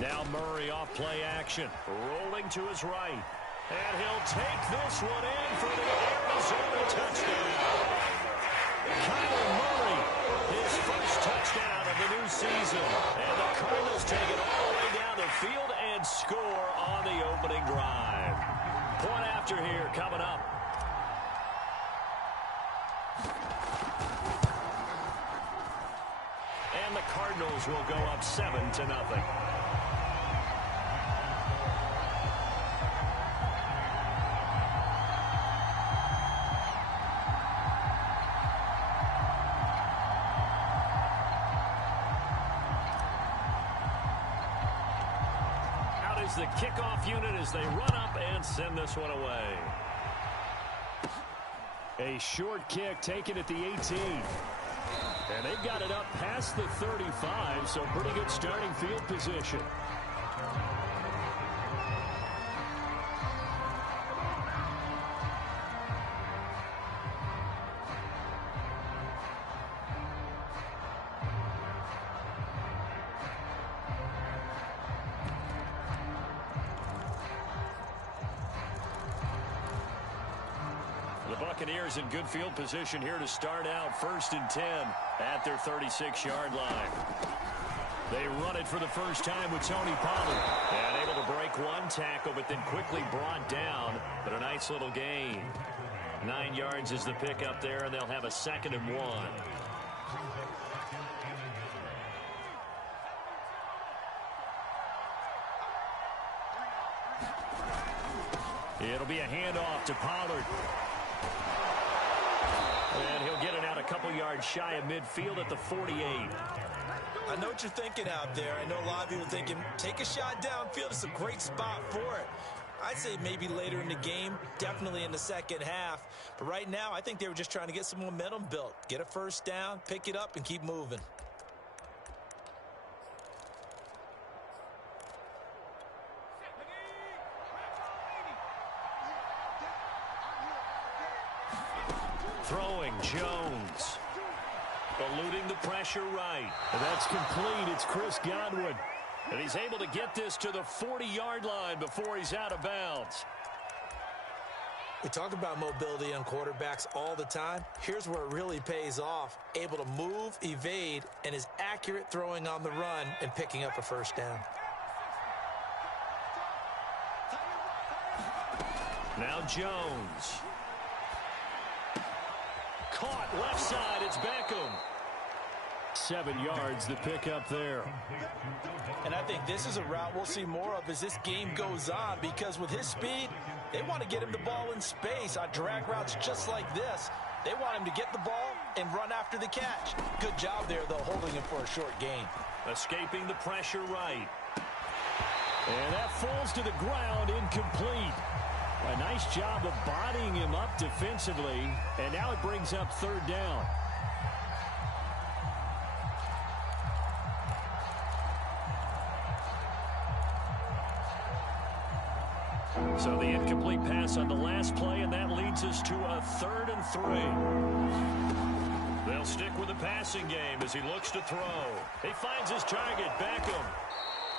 Now Murray off play action. Rolling to his right. And he'll take this one in for the Arizona touchdown. Kyler Murray, his first touchdown of the new season. And the Cardinals take it all the way down the field and score on the opening drive. Point after here coming up. And the Cardinals will go up 7-0. The kickoff unit as they run up and send this one away. A short kick taken at the 18. And they've got it up past the 35, so pretty good starting field position. Buccaneers in good field position here to start out 1st and 10 at their 36-yard line. They run it for the first time with Tony Pollard. And able to break one tackle, but then quickly brought down. But a nice little gain. 9 yards is the pickup there, and they'll have a 2nd and 1. It'll be a handoff to Pollard. And he'll get it out a couple yards shy of midfield at the 48. I know what you're thinking out there. I know a lot of you are thinking, take a shot downfield. It's a great spot for it. I'd say maybe later in the game, definitely in the second half. But right now, I think they were just trying to get some momentum built. Get a first down, pick it up, and keep moving. Throwing Jones. Eluding the pressure right. And that's complete. It's Chris Godwin. And he's able to get this to the 40-yard line before he's out of bounds. We talk about mobility on quarterbacks all the time. Here's where it really pays off. Able to move, evade, and is accurate throwing on the run and picking up a first down. Now Jones. Caught left side. It's Beckham. 7 yards the pickup there. And I think this is a route we'll see more of as this game goes on, because with his speed, they want to get him the ball in space on drag routes just like this. They want him to get the ball and run after the catch. Good job there, though, holding him for a short gain. Escaping the pressure right. And that falls to the ground, incomplete. A nice job of bodying him up defensively, and now it brings up 3rd down. So the incomplete pass on the last play, and that leads us to a 3rd and 3. They'll stick with the passing game as he looks to throw. He finds his target, Beckham.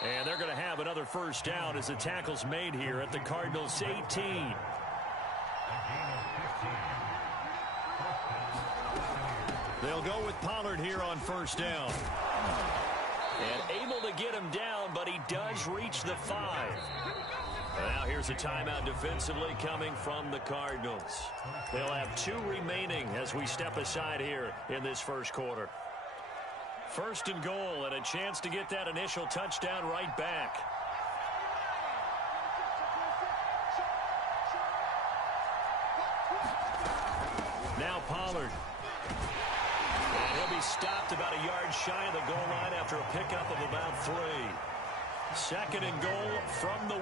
And they're going to have another first down as the tackle's made here at the Cardinals' 18. They'll go with Pollard here on first down. And able to get him down, but he does reach the 5. Now here's a timeout defensively coming from the Cardinals. They'll have 2 remaining as we step aside here in this first quarter. 1st and goal, and a chance to get that initial touchdown right back. Now Pollard. And he'll be stopped about a yard shy of the goal line after a pickup of about 3. 2nd and goal from the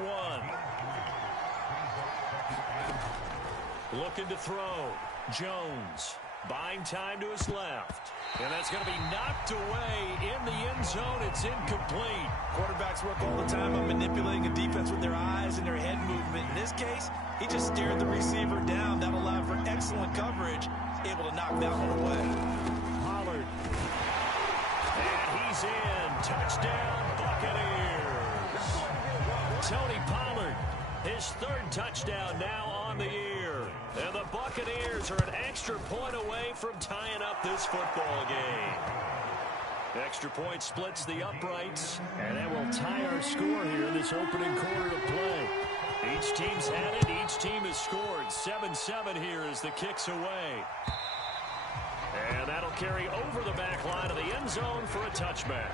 1. Looking to throw. Jones. Buying time to his left. And that's going to be knocked away in the end zone. It's incomplete. Quarterbacks work all the time on manipulating a defense with their eyes and their head movement. In this case, he just stared the receiver down. That allowed for excellent coverage. Able to knock that one away. Pollard. And he's in. Touchdown, Buccaneers. Tony Pollard, his third touchdown now on the year. And the Buccaneers are an extra point away from tying up this football game. Extra point splits the uprights, and that will tie our score here in this opening quarter of play. Each team's had it. Each team has scored. 7-7 here as the kick's away. And that'll carry over the back line of the end zone for a touchback.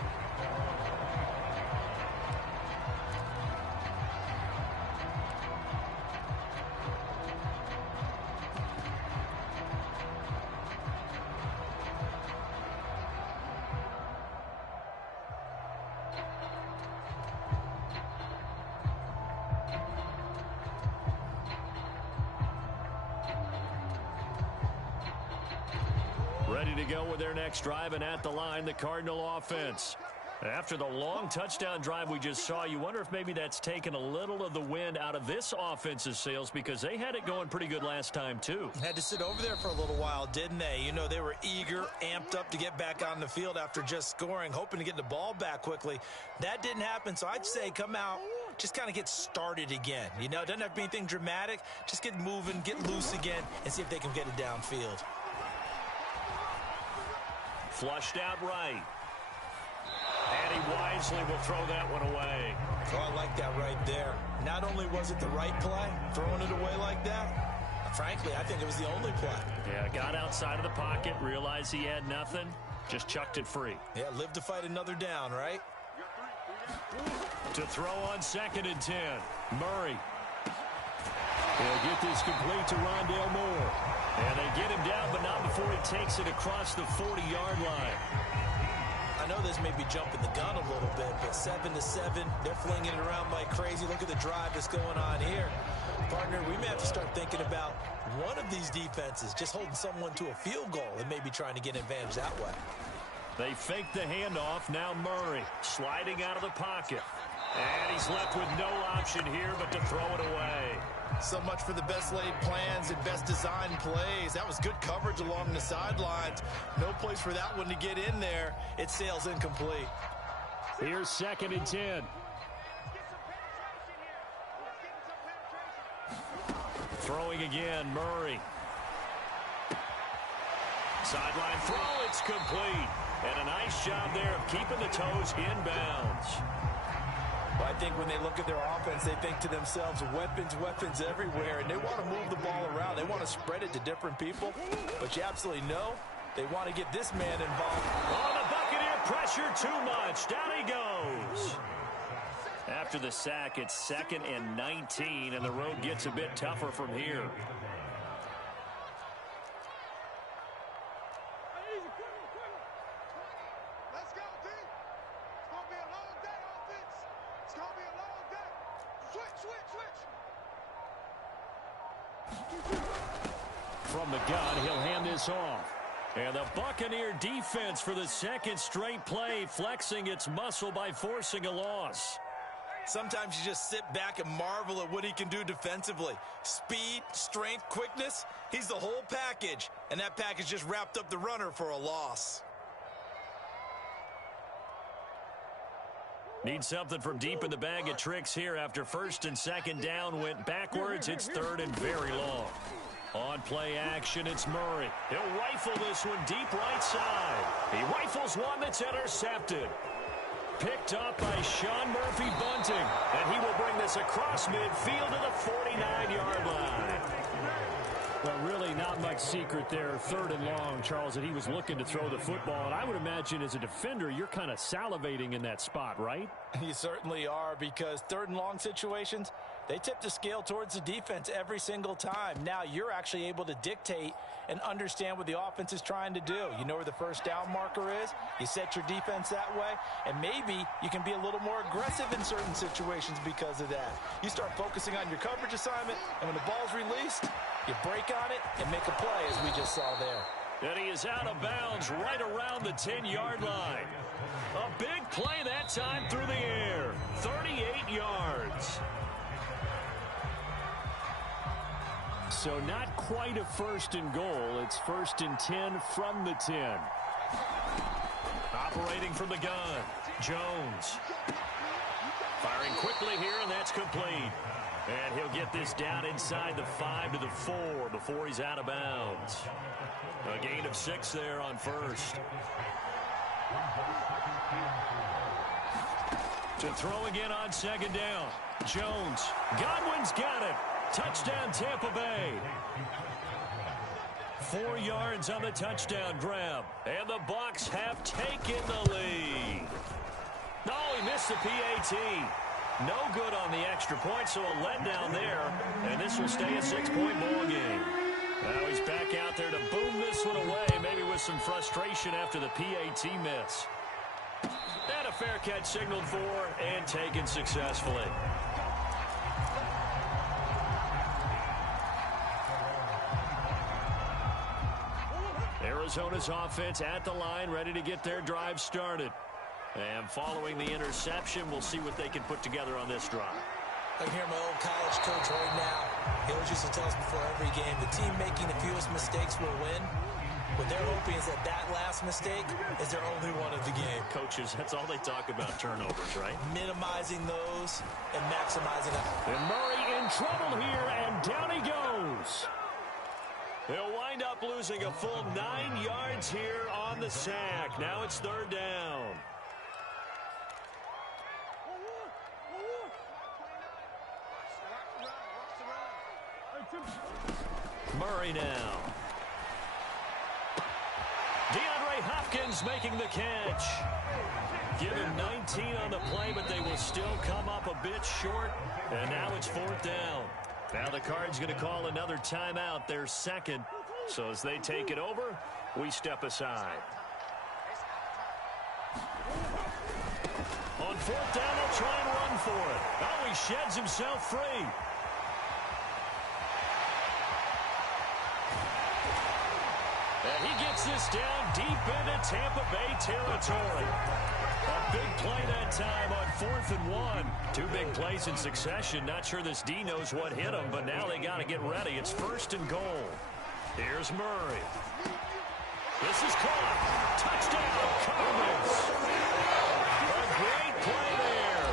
Ready to go with their next drive, and at the line, the Cardinal offense. After the long touchdown drive we just saw, you wonder if maybe that's taken a little of the wind out of this offense's sails, because they had it going pretty good last time, too. Had to sit over there for a little while, didn't they? You know, they were eager, amped up to get back on the field after just scoring, hoping to get the ball back quickly. That didn't happen, so I'd say come out, just kind of get started again. You know, it doesn't have to be anything dramatic. Just get moving, get loose again, and see if they can get it downfield. Flushed out right. And he wisely will throw that one away. Oh, I like that right there. Not only was it the right play, throwing it away like that, frankly, I think it was the only play. Yeah, got outside of the pocket, realized he had nothing, just chucked it free. Yeah, live to fight another down, right? To throw on 2nd and 10. Murray. He'll get this complete to Rondale Moore. And they get him down, but not before he takes it across the 40-yard line. I know this may be jumping the gun a little bit, but 7-7, they're flinging it around like crazy. Look at the drive that's going on here. Partner, we may have to start thinking about one of these defenses just holding someone to a field goal and maybe trying to get an advantage that way. They fake the handoff. Now Murray sliding out of the pocket. And he's left with no option here but to throw it away. So much for the best laid plans and best designed plays. That was good coverage along the sidelines. No place for that one to get in there. It sails incomplete. Here's 2nd and 10. Throwing again, Murray. Sideline throw, it's complete. And a nice job there of keeping the toes inbounds. Well, I think when they look at their offense, they think to themselves, weapons, weapons everywhere, and they want to move the ball around. They want to spread it to different people, but you absolutely know they want to get this man involved. Oh, the Buccaneer pressure too much. Down he goes. After the sack, it's 2nd and 19, and the road gets a bit tougher from here. From the gun, he'll hand this off. And the Buccaneer defense for the 2nd straight play, flexing its muscle by forcing a loss. Sometimes you just sit back and marvel at what he can do defensively. Speed, strength, quickness, he's the whole package. And that package just wrapped up the runner for a loss. Need something from deep in the bag of tricks here after 1st and 2nd down went backwards. It's 3rd and very long. On play action, it's Murray. He'll rifle this one deep right side. He rifles one that's intercepted. Picked up by Sean Murphy Bunting. And he will bring this across midfield to the 49-yard line. Well, really not much secret there. 3rd and long, Charles, that he was looking to throw the football. And I would imagine as a defender, you're kind of salivating in that spot, right? You certainly are, because 3rd and long situations, they tip the scale towards the defense every single time. Now you're actually able to dictate and understand what the offense is trying to do. You know where the first down marker is. You set your defense that way, and maybe you can be a little more aggressive in certain situations because of that. You start focusing on your coverage assignment, and when the ball's released, you break on it and make a play, as we just saw there. And he is out of bounds right around the 10-yard line. A big play that time through the air. 38 yards. So not quite a 1st and goal. It's 1st and 10 from the 10. Operating from the gun, Jones. Firing quickly here, and that's complete. And he'll get this down inside the 5 to the 4 before he's out of bounds. A gain of 6 there on first. To throw again on second down. Jones. Godwin's got it. Touchdown, Tampa Bay. 4 yards on the touchdown grab. And the Bucs have taken the lead. Oh, he missed the PAT. No good on the extra point, so a letdown there. And this will stay a 6-point ball game. Now he's back out there to boom this one away, maybe with some frustration after the PAT miss. And a fair catch signaled for and taken successfully. Arizona's offense at the line, ready to get their drive started. And following the interception, we'll see what they can put together on this drive. I hear my old college coach right now. He always used to tell us before every game, the team making the fewest mistakes will win. What they're hoping is that that last mistake is their only one of the game. Coaches, that's all they talk about, turnovers, right? Minimizing those and maximizing them. And Murray in trouble here, and down he goes. They'll wind up losing a full 9 yards here on the sack. Now it's third down. Murray now. DeAndre Hopkins making the catch. Give him 19 on the play, but they will still come up a bit short. And now it's fourth down. Now the Cards going to call another timeout, their second. So as they take it over, we step aside. On fourth down, they'll try and run for it. Oh, he sheds himself free. And he gets this down deep into Tampa Bay territory. A big play that time on 4th and 1. 2 big plays in succession. Not sure this D knows what hit him, but now they got to get ready. It's 1st and goal. Here's Murray. This is caught. Touchdown, Cardinals. A great play there.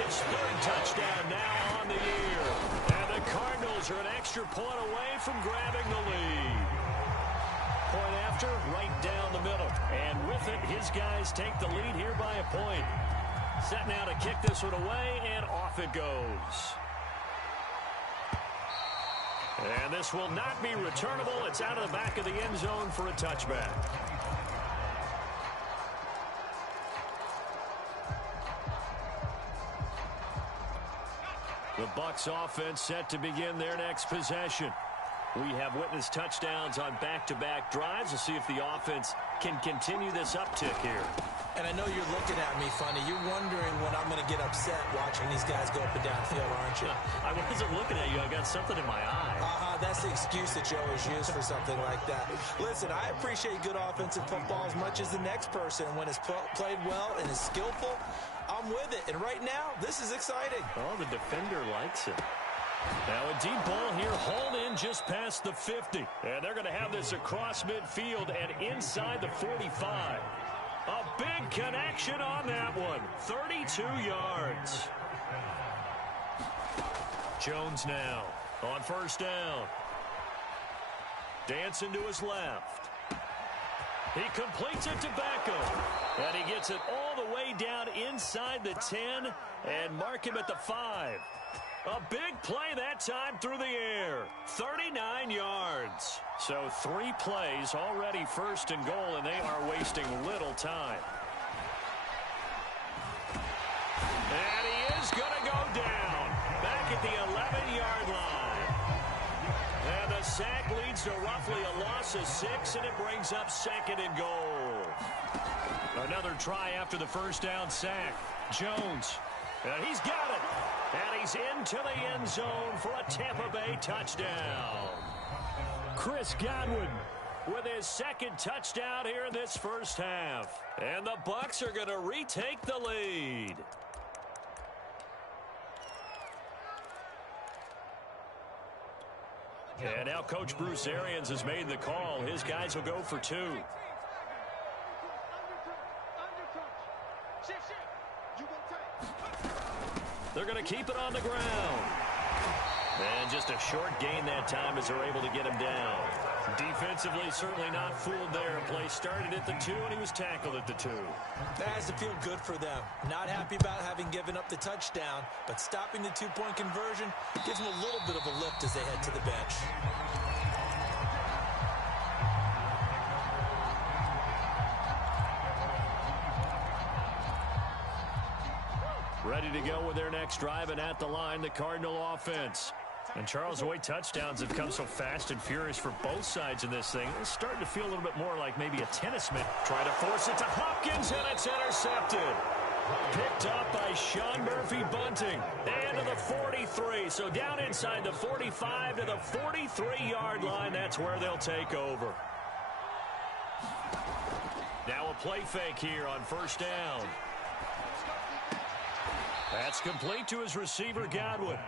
His 3rd touchdown now on the year. And the Cardinals are an extra point away from grabbing the lead. Point after, right down the middle. And with it, his guys take the lead here by a point. Set now to kick this one away, and off it goes. And this will not be returnable. It's out of the back of the end zone for a touchback. The Bucs offense set to begin their next possession. We have witnessed touchdowns on back-to-back drives. We'll see if the offense can continue this uptick here. And I know you're looking at me funny. You're wondering when I'm going to get upset watching these guys go up and down field, aren't you? I wasn't looking at you. I got something in my eye. That's the excuse that you always use for something like that. Listen, I appreciate good offensive football as much as the next person. When it's played well and is skillful, I'm with it. And right now, this is exciting. Oh, the defender likes it. Now a deep ball here, hauled in just past the 50. And they're going to have this across midfield and inside the 45. A big connection on that one. 32 yards. Jones now on first down. Dancing to his left. He completes it to Beckham. And he gets it all the way down inside the 10 and mark him at the 5. A big play that time through the air. 39 yards. So 3 plays already 1st and goal, and they are wasting little time. And he is going to go down. Back at the 11-yard line. And the sack leads to roughly a loss of 6, and it brings up 2nd and goal. Another try after the first down sack. Jones. And he's got it. And he's into the end zone for a Tampa Bay touchdown. Chris Godwin with his 2nd touchdown here in this first half. And the Bucs are going to retake the lead. And now Coach Bruce Arians has made the call. His guys will go for 2. They're going to keep it on the ground. And just a short gain that time as they're able to get him down. Defensively, certainly not fooled there. Play started at the 2, and he was tackled at the 2. That has to feel good for them. Not happy about having given up the touchdown, but stopping the 2-point conversion gives them a little bit of a lift as they head to the bench. Ready to go with their next drive, and at the line, the Cardinal offense. And Charles, the way touchdowns have come so fast and furious for both sides in this thing, it's starting to feel a little bit more like maybe a tennis match. Try to force it to Hopkins, and it's intercepted. Picked up by Sean Murphy-Bunting. And to the 43. So down inside the 45 to the 43-yard line. That's where they'll take over. Now a play fake here on first down. That's complete to his receiver, Godwin.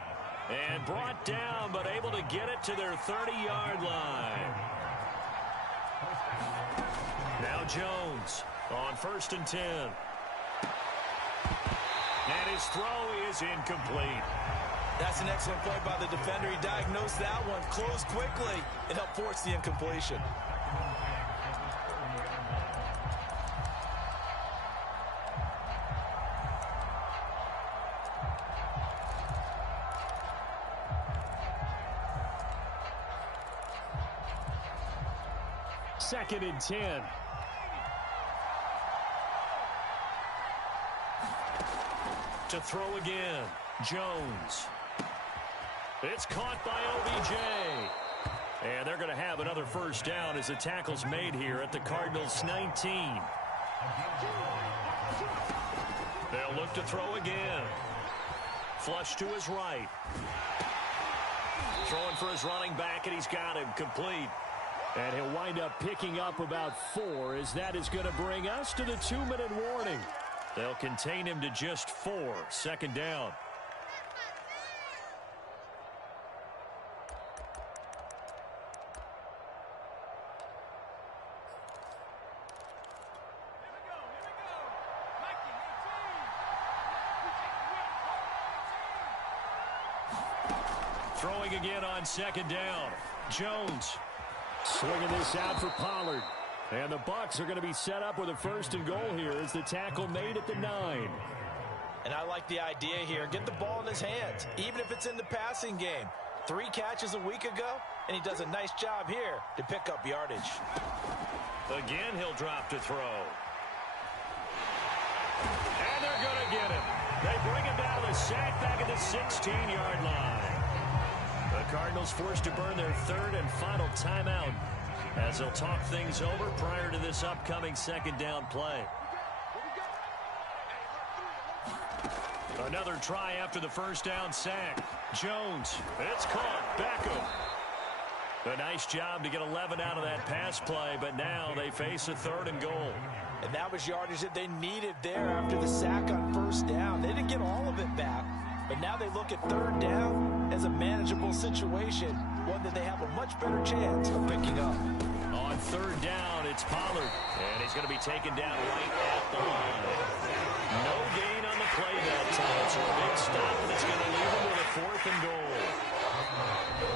And brought down, but able to get it to their 30-yard line. Now Jones on 1st and 10. And his throw is incomplete. That's an excellent play by the defender. He diagnosed that one, closed quickly, and helped force the incompletion. Second and 10. To throw again. Jones. It's caught by OBJ. And they're going to have another first down as the tackle's made here at the Cardinals' 19. They'll look to throw again. Flush to his right. Throwing for his running back, and he's got him complete. And he'll wind up picking up about 4 as that is going to bring us to the 2-minute warning. They'll contain him to just 4. Second down. Throwing again on second down. Jones. Swinging this out for Pollard. And the Bucs are going to be set up with a 1st and goal here as the tackle made at the 9. And I like the idea here. Get the ball in his hands, even if it's in the passing game. 3 catches a week ago, and he does a nice job here to pick up yardage. Again, he'll drop to throw. And they're going to get him. They bring him down to the sack back at the 16-yard line. The Cardinals forced to burn their 3rd and final timeout as they'll talk things over prior to this upcoming second down play. Another try after the first down sack. Jones, it's caught. Beckham. A nice job to get 11 out of that pass play, but now they face a 3rd and goal. And that was yardage that they needed there after the sack on first down. They didn't get all of it back. But now they look at 3rd down as a manageable situation, one that they have a much better chance of picking up. On 3rd down, it's Pollard, and he's going to be taken down right at the line. No gain on the play that time, so a big stop, and it's going to leave him with a 4th and goal.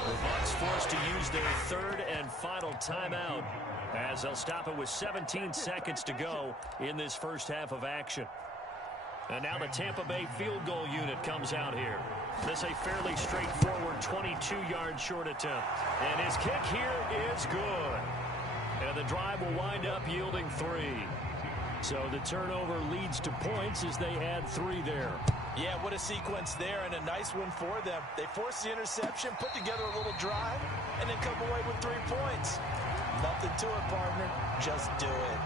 The Bucs forced to use their 3rd and final timeout as they'll stop it with 17 seconds to go in this first half of action. And now the Tampa Bay field goal unit comes out here. This a fairly straightforward 22-yard short attempt. And his kick here is good. And the drive will wind up yielding 3. So the turnover leads to points as they add 3 there. Yeah, what a sequence there, and a nice one for them. They force the interception, put together a little drive, and then come away with 3 points. Nothing to it, partner. Just do it.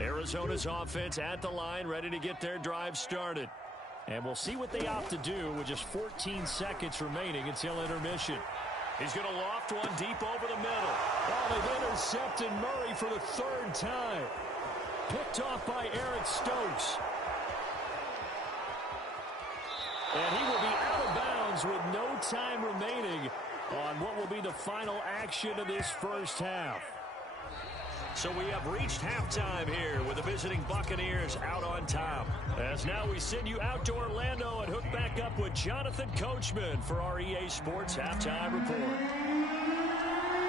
Arizona's offense at the line, ready to get their drive started. And we'll see what they opt to do with just 14 seconds remaining until intermission. He's going to loft one deep over the middle. Oh, they've intercepted Murray for the third time. Picked off by Eric Stokes. And he will be out of bounds with no time remaining on what will be the final action of this first half. So we have reached halftime here with the visiting Buccaneers out on top. As now we send you out to Orlando and hook back up with Jonathan Coachman for our EA Sports Halftime Report.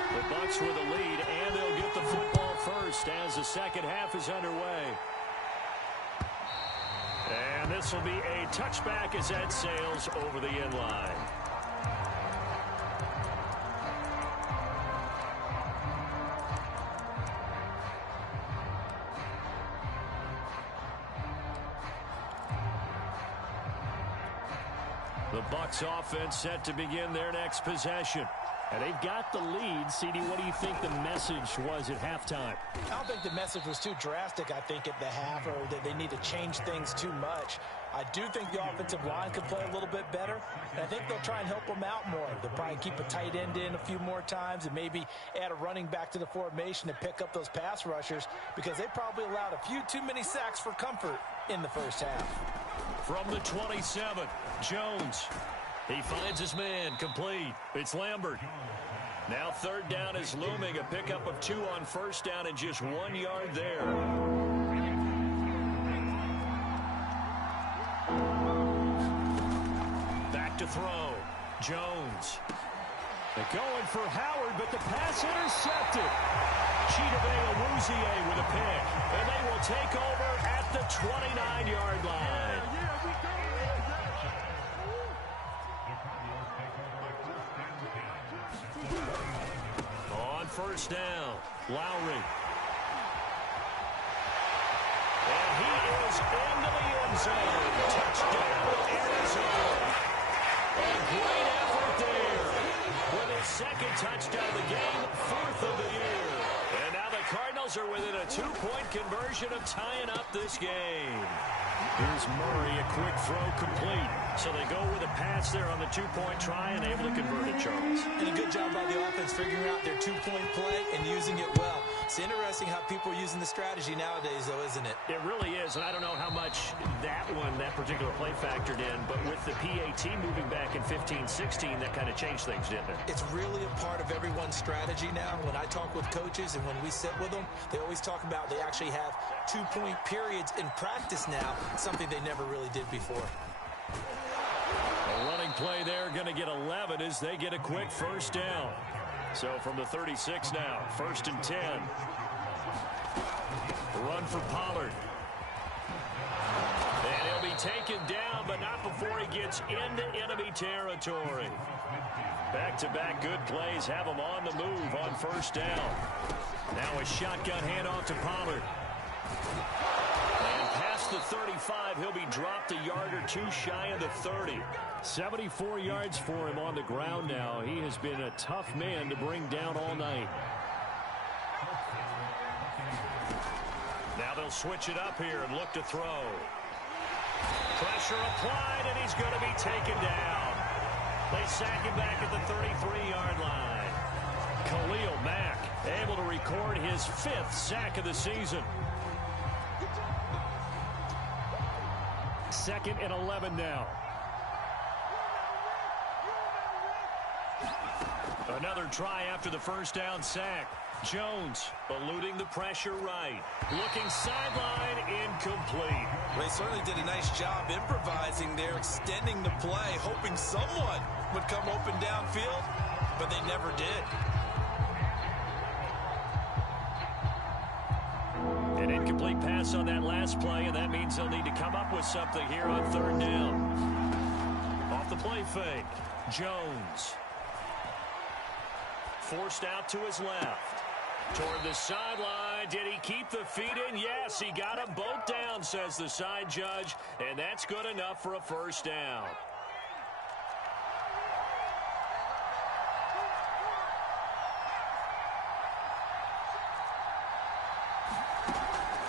The Bucs with the lead, and they'll get the football first as the second half is underway. And this will be a touchback as that sails over the end line. The Bucs offense set to begin their next possession. And they've got the lead. CD, what do you think the message was at halftime? I don't think the message was too drastic, I think, at the half, or that they need to change things too much. I do think the offensive line could play a little bit better, and I think they'll try and help them out more. They'll probably keep a tight end in a few more times and maybe add a running back to the formation to pick up those pass rushers, because they probably allowed a few too many sacks for comfort in the first half. From the 27, Jones. He finds his man, complete. It's Lambert. Now third down is looming. A pickup of 2 on first down and just 1 yard there. Back to throw. Jones. They're going for Howard, but the pass intercepted. Chidobe Awuzie with a pick. And they will take over at the 29-yard line. On first down, Lowry. And he is into the end zone. Touchdown, Arizona. A great effort there. With his second touchdown of the game, 4th of the year. And now the Cardinals are within a 2-point conversion of tying up this game. Here's Murray, a quick throw complete. So they go with a pass there on the 2-point try and able to convert it, Charles. And a good job by the offense figuring out their 2-point play and using it well. It's interesting how people are using the strategy nowadays, though, isn't it? It really is, and I don't know how much that particular play factored in, but with the PAT moving back in 15-16, that kind of changed things, didn't it? It's really a part of everyone's strategy now. When I talk with coaches and when we sit with them, they always talk about they actually have 2-point periods in practice now, something they never really did before. A running play there, going to get 11 as they get a quick first down. So from the 36 now, 1st and 10. Run for Pollard. And he'll be taken down, but not before he gets into enemy territory. Back-to-back good plays have him on the move on first down. Now a shotgun handoff to Pollard. And past the 35, he'll be dropped a yard or 2 shy of the 30. 74 yards for him on the ground now. He has been a tough man to bring down all night. Now they'll switch it up here and look to throw. Pressure applied, and he's going to be taken down. They sack him back at the 33-yard line. Khalil Mack able to record his 5th sack of the season. 2nd and 11 now. Another try after the first down sack. Jones eluding the pressure right. Looking sideline, incomplete. They certainly did a nice job improvising there, extending the play, hoping someone would come open downfield, but they never did. An incomplete pass on that last play, and that means they'll need to come up with something here on 3rd down. Off the play fake, Jones. Forced out to his left. Toward the sideline. Did he keep the feet in? Yes, he got them both down, says the side judge, and that's good enough for a first down.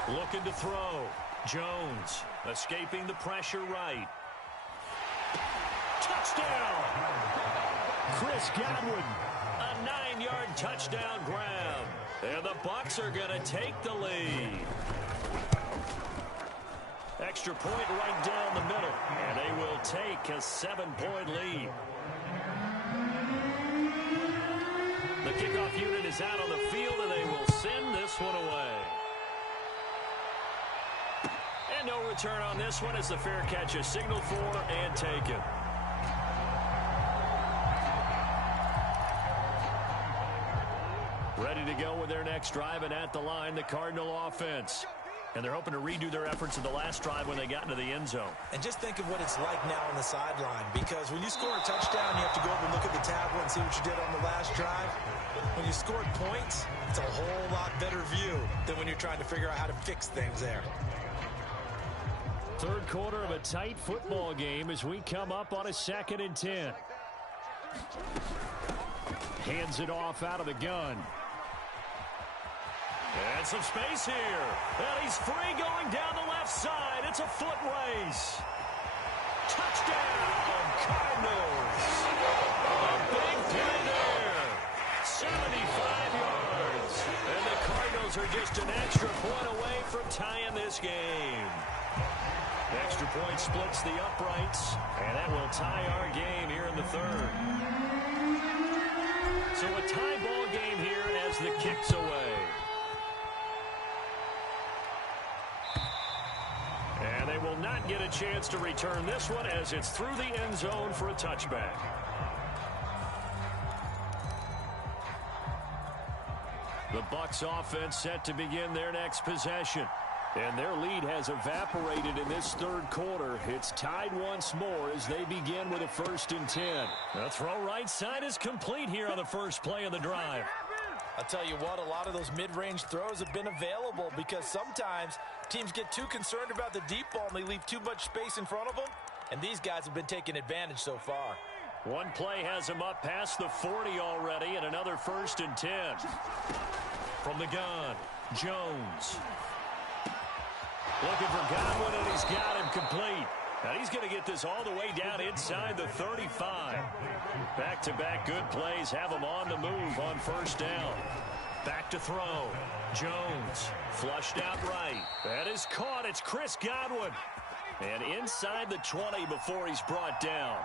Looking to throw. Jones escaping the pressure right. Touchdown! Chris Godwin a 9-yard touchdown grab. And the Bucs are going to take the lead. Extra point right down the middle. And they will take a 7-point lead. The kickoff unit is out on the field, and they will send this one away. And no return on this one as the fair catch is signaled for and taken. Ready to go with their next drive, and at the line, the Cardinal offense. And they're hoping to redo their efforts in the last drive when they got into the end zone. And just think of what it's like now on the sideline, because when you score a touchdown, you have to go over and look at the tablet and see what you did on the last drive. When you scored points, it's a whole lot better view than when you're trying to figure out how to fix things there. Third quarter of a tight football game as we come up on a 2nd and 10. Hands it off out of the gun. And some space here. And he's free going down the left side. It's a foot race. Touchdown, Cardinals. A big play there. 75 yards. And the Cardinals are just an extra point away from tying this game. Extra point splits the uprights. And that will tie our game here in the third. So a tie ball game here as the kick's away. And they will not get a chance to return this one as it's through the end zone for a touchback. The Bucs offense set to begin their next possession. And their lead has evaporated in this third quarter. It's tied once more as they begin with a 1st and 10. The throw right side is complete here on the first play of the drive. I'll tell you what, a lot of those mid-range throws have been available because sometimes teams get too concerned about the deep ball and they leave too much space in front of them. And these guys have been taking advantage so far. One play has him up past the 40 already, and another 1st and 10. From the gun, Jones. Looking for Godwin, and he's got him complete. And he's going to get this all the way down inside the 35. Back-to-back good plays have him on the move on 1st down. Back to throw. Jones flushed out right. That is caught. It's Chris Godwin. And inside the 20 before he's brought down.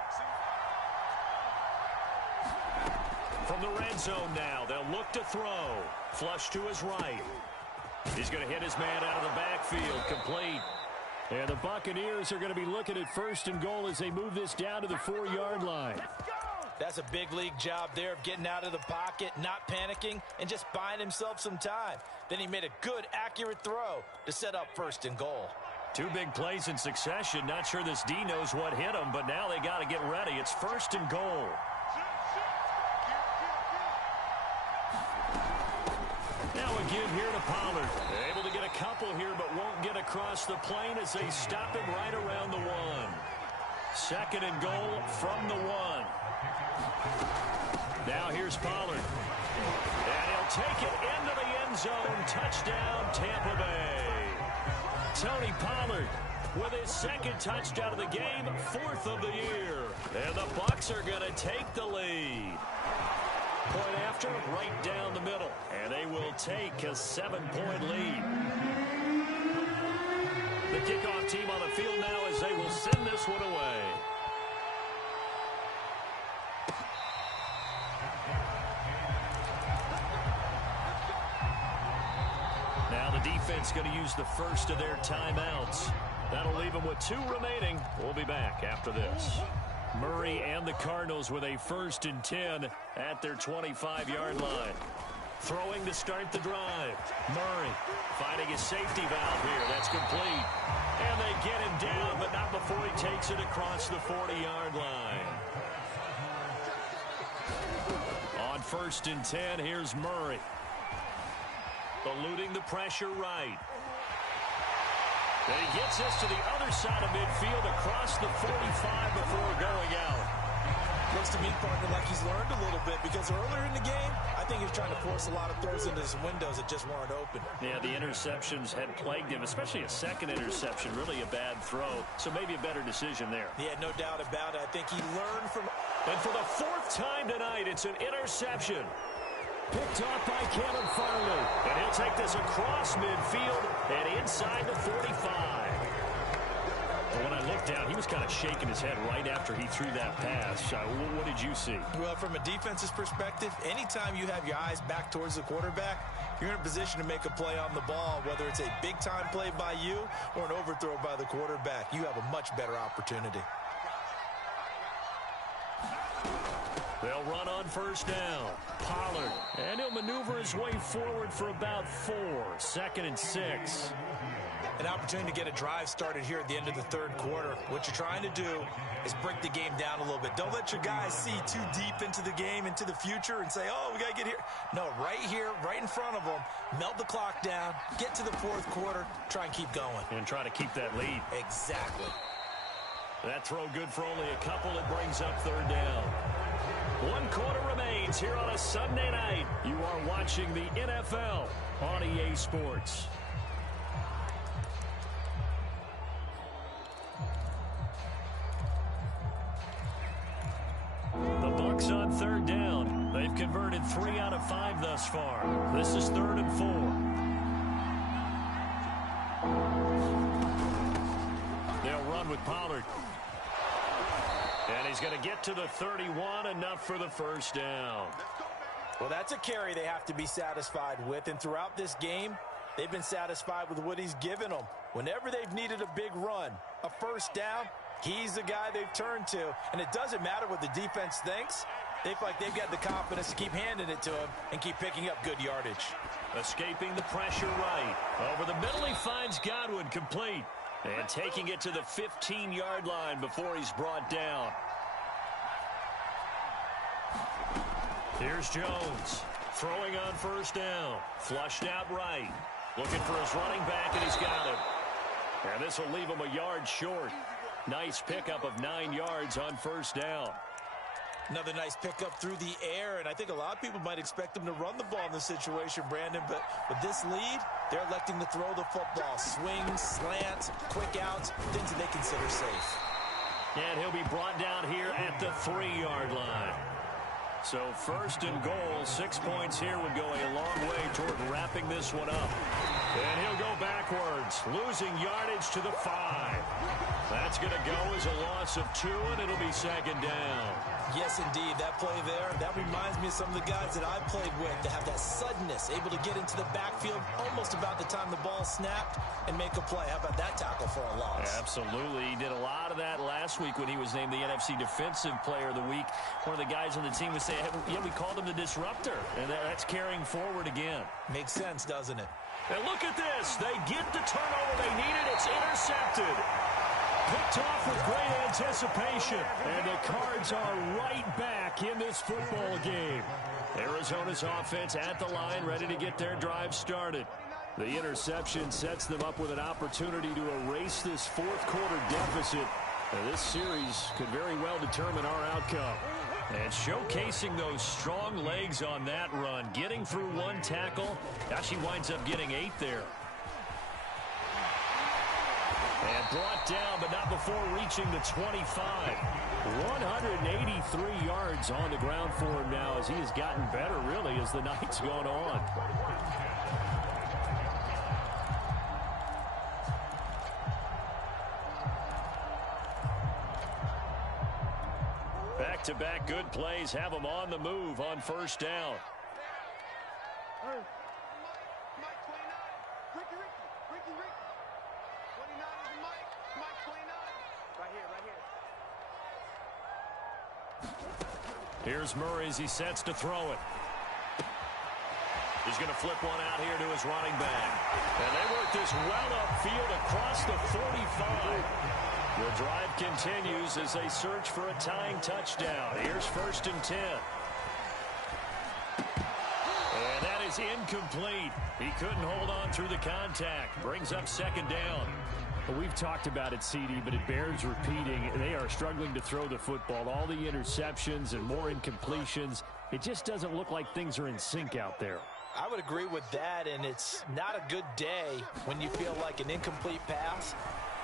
From the red zone now, they'll look to throw. Flush to his right. He's going to hit his man out of the backfield. Complete. And the Buccaneers are going to be looking at 1st and goal as they move this down to the 4-yard line. That's a big league job there of getting out of the pocket, not panicking, and just buying himself some time. Then he made a good, accurate throw to set up 1st and goal. 2 big plays in succession. Not sure this D knows what hit him, but now they got to get ready. It's 1st and goal. Now a give here to Pollard. Able to get a couple here, but won't get across the plane as they stop him right around the 1. 2nd and goal from the 1. Now here's Pollard. And he'll take it into the end zone. Touchdown, Tampa Bay. Tony Pollard with his 2nd touchdown of the game, 4th of the year. And the Bucs are going to take the lead. Point after, right down the middle. And they will take a 7-point lead. The kickoff team on the field now as they will send this one away. Now the defense going to use the first of their timeouts. That'll leave them with 2 remaining. We'll be back after this. Murray and the Cardinals with a 1st and 10 at their 25-yard line. Throwing to start the drive. Murray finding his safety valve here. That's complete. And they get him down, but not before he takes it across the 40-yard line. On 1st and 10, here's Murray. Eluding the pressure right. And he gets us to the other side of midfield across the 45 before going out. Looks to me, partner, like he's learned a little bit because earlier in the game, I think he was trying to force a lot of throws into his windows that just weren't open. Yeah, the interceptions had plagued him, especially a second interception, really a bad throw. So maybe a better decision there. Yeah, no doubt about it. I think he learned from... And for the fourth time tonight, it's an interception. Picked off by Kevin Farley. And he'll take this across midfield and inside the 45. But when I looked down, he was kind of shaking his head right after he threw that pass. What did you see? Well, from a defense's perspective, anytime you have your eyes back towards the quarterback, you're in a position to make a play on the ball, whether it's a big-time play by you or an overthrow by the quarterback. You have a much better opportunity. They'll run on first down. Pollard. And he'll maneuver his way forward for about 4. 2nd and 6. An opportunity to get a drive started here at the end of the third quarter. What you're trying to do is break the game down a little bit. Don't let your guys see too deep into the game, into the future, and say, oh, we got to get here. No, right here, right in front of them, melt the clock down, get to the fourth quarter, try and keep going. And try to keep that lead. Exactly. That throw good for only a couple. It brings up third down. 1 quarter remains here on a Sunday night. You are watching the NFL on EA Sports. The Bucs on third down. They've converted 3 out of 5 thus far. This is 3rd and 4. They'll run with Pollard. And he's going to get to the 31, enough for the first down. Well, that's a carry they have to be satisfied with. And throughout this game, they've been satisfied with what he's given them. Whenever they've needed a big run, a first down, he's the guy they've turned to. And it doesn't matter what the defense thinks. They feel like they've got the confidence to keep handing it to him and keep picking up good yardage. Escaping the pressure right. Over the middle, he finds Godwin, complete. And taking it to the 15-yard line before he's brought down. Here's Jones. Throwing on first down. Flushed out right. Looking for his running back, and he's got him. And this will leave him a yard short. Nice pickup of 9 yards on first down. Another nice pickup through the air, and I think a lot of people might expect them to run the ball in this situation, Brandon, but with this lead, they're electing to throw the football. Swings, slants, quick outs, things that they consider safe. And he'll be brought down here at the 3-yard line. So 1st and goal, 6 points here would go a long way toward wrapping this one up. And he'll go backwards, losing yardage to the 5. That's going to go as a loss of 2, and it'll be 2nd down. Yes, indeed. That play there, that reminds me of some of the guys that I played with to have that suddenness, able to get into the backfield almost about the time the ball snapped and make a play. How about that tackle for a loss? Absolutely. He did a lot of that last week when he was named the NFC Defensive Player of the Week. One of the guys on the team would say, hey, yeah, we called him the disruptor, and that's carrying forward again. Makes sense, doesn't it? And look at this. They get the turnover they needed. It's intercepted. Picked off with great anticipation. And the Cards are right back in this football game. Arizona's offense at the line, ready to get their drive started. The interception sets them up with an opportunity to erase this fourth quarter deficit. And this series could very well determine our outcome. And showcasing those strong legs on that run, getting through 1 tackle, actually winds up getting 8 there. And brought down, but not before reaching the 25. 183 yards on the ground for him now as he has gotten better, really, as the night's gone on. Back-to-back good plays have him on the move on first down. Here's Murray as he sets to throw it. He's going to flip one out here to his running back. And they work this well upfield across the 45. The drive continues as they search for a tying touchdown. Here's 1st and 10. And that is incomplete. He couldn't hold on through the contact. Brings up 2nd down. Well, we've talked about it, CD, but it bears repeating. They are struggling to throw the football. All the interceptions and more incompletions. It just doesn't look like things are in sync out there. I would agree with that, and it's not a good day when you feel like an incomplete pass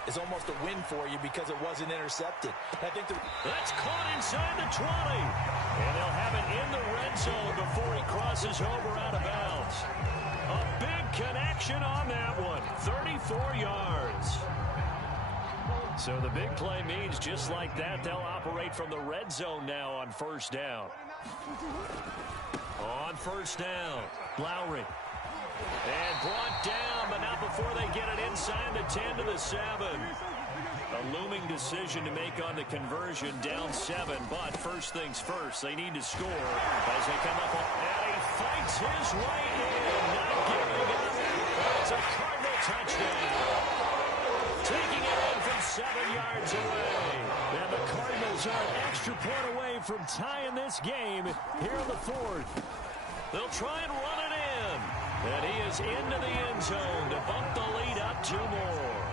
is almost a win for you because it wasn't intercepted. I think that's caught inside the 20. And they'll have it in the red zone before he crosses over out of bounds. A big connection on that one. 34 yards. So the big play means just like that, they'll operate from the red zone now on first down. On first down, Lowry. And brought down, but not before they get it inside the 10 to the 7. A looming decision to make on the conversion, down 7. But first things first, they need to score as they come up. And he fights his way in, not giving up. It's a Cardinal touchdown. Taking it in from 7 yards away. And the Cardinals are an extra point away from tying this game here in the fourth. They'll try and run it in. And he is into the end zone to bump the lead up 2 more.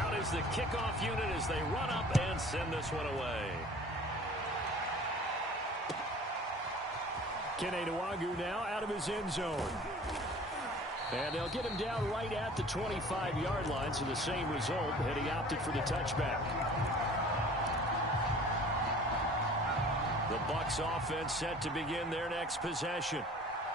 Out is the kickoff unit as they run up and send this one away. Kene Nwagu now out of his end zone. And they'll get him down right at the 25-yard line, so the same result, and he opted for the touchback. The Bucs offense set to begin their next possession.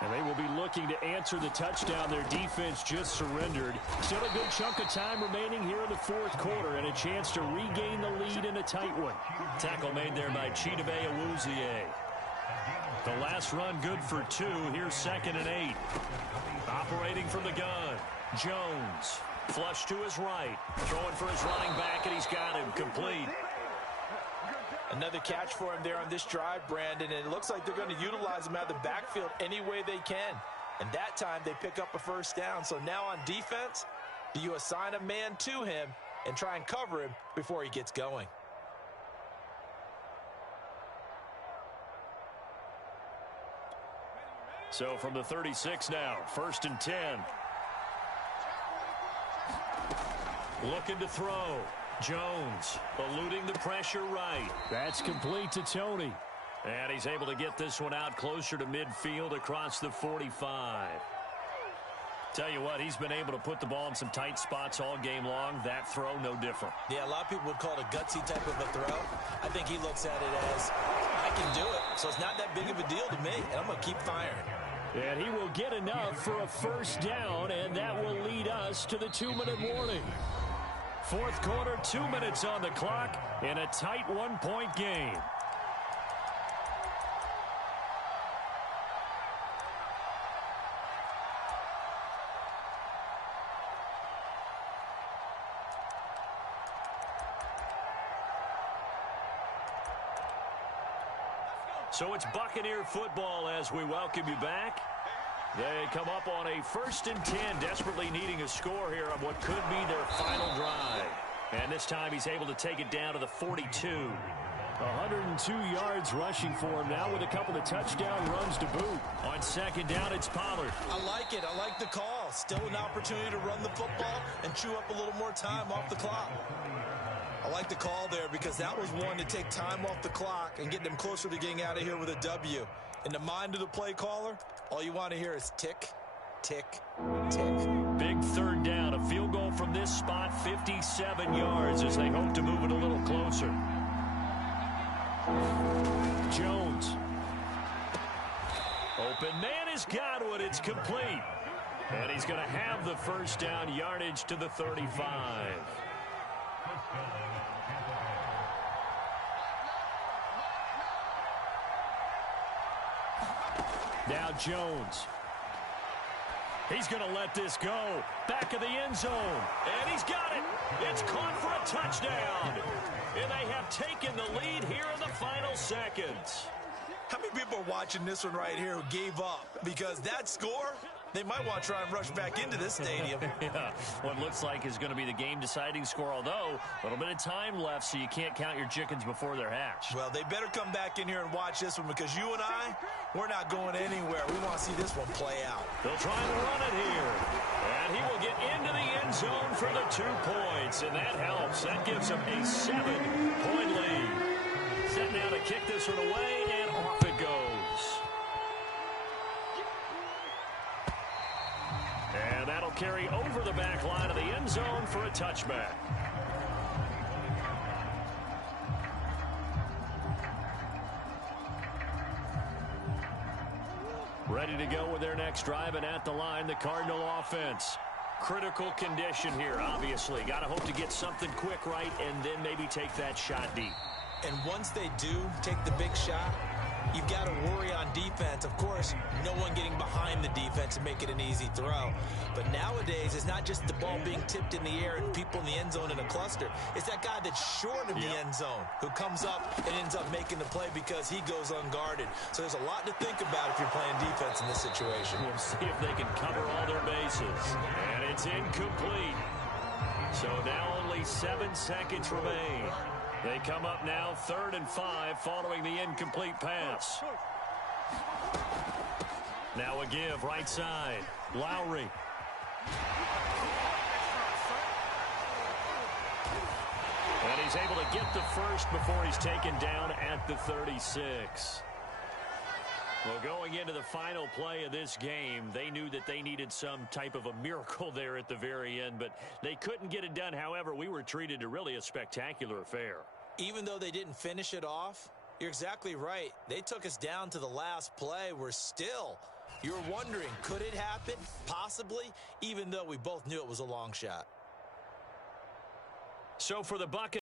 And they will be looking to answer the touchdown their defense just surrendered. Still a good chunk of time remaining here in the fourth quarter and a chance to regain the lead in a tight one. Tackle made there by Chidobe Awuzie. The last run good for 2. Here's 2nd and 8. Operating from the gun. Jones. Flush to his right. Throwing for his running back, and he's got him complete. Another catch for him there on this drive, Brandon, and it looks like they're going to utilize him out of the backfield any way they can. And that time they pick up a first down. So now on defense, do you assign a man to him and try and cover him before he gets going? So from the 36 now, 1st and 10. Looking to throw. Jones eluding the pressure right. That's complete to Tony. And he's able to get this one out closer to midfield across the 45. Tell you what, he's been able to put the ball in some tight spots all game long. That throw, no different. Yeah, a lot of people would call it a gutsy type of a throw. I think he looks at it as, I can do it. So it's not that big of a deal to me, and I'm going to keep firing. And he will get enough for a first down, and that will lead us to the 2-minute warning. Fourth quarter, 2 minutes on the clock in a tight 1-point game. So it's Buccaneer football as we welcome you back. They come up on a 1st and 10, desperately needing a score here on what could be their final drive. And this time he's able to take it down to the 42. 102 yards rushing for him now with a couple of touchdown runs to boot. On 2nd down, it's Pollard. I like it. I like the call. Still an opportunity to run the football and chew up a little more time off the clock. I like the call there because that was one to take time off the clock and get them closer to getting out of here with a W. In the mind of the play caller, all you want to hear is tick, tick, tick. Big 3rd down. A field goal from this spot, 57 yards as they hope to move it a little closer. Jones. Open man is Godwin. It's complete. And he's going to have the first down yardage to the 35. Now Jones. He's going to let this go. Back of the end zone. And he's got it. It's caught for a touchdown. And they have taken the lead here in the final seconds. How many people are watching this one right here who gave up? Because that score They might want to try and rush back into this stadium. Yeah, what looks like is going to be the game-deciding score, although a little bit of time left, so you can't count your chickens before they're hatched. Well, they better come back in here and watch this one, because you and I, we're not going anywhere. We want to see this one play out. They'll try and run it here. And he will get into the end zone for the 2 points, and that helps. That gives him a 7-point lead. Set now to kick this one away, and off it goes. And that'll carry over the back line of the end zone for a touchback. Ready to go with their next drive, and at the line, the Cardinal offense. Critical condition here, obviously. Got to hope to get something quick right and then maybe take that shot deep. And once they do take the big shot, you've got to worry on defense. Of course, no one getting behind the defense and make it an easy throw. But nowadays, it's not just the ball being tipped in the air and people in the end zone in a cluster. It's that guy that's short of the end zone who comes up and ends up making the play because he goes unguarded. So there's a lot to think about if you're playing defense in this situation. We'll see if they can cover all their bases. And it's incomplete. So now only 7 seconds remain. They come up now 3rd and 5 following the incomplete pass. Now a give right side. Lowry. And he's able to get the first before he's taken down at the 36. Well, going into the final play of this game, they knew that they needed some type of a miracle there at the very end, but they couldn't get it done. However, we were treated to really a spectacular affair. Even though they didn't finish it off, you're exactly right. They took us down to the last play. We're still, you're wondering, could it happen? Possibly, even though we both knew it was a long shot. So for the Buccaneers,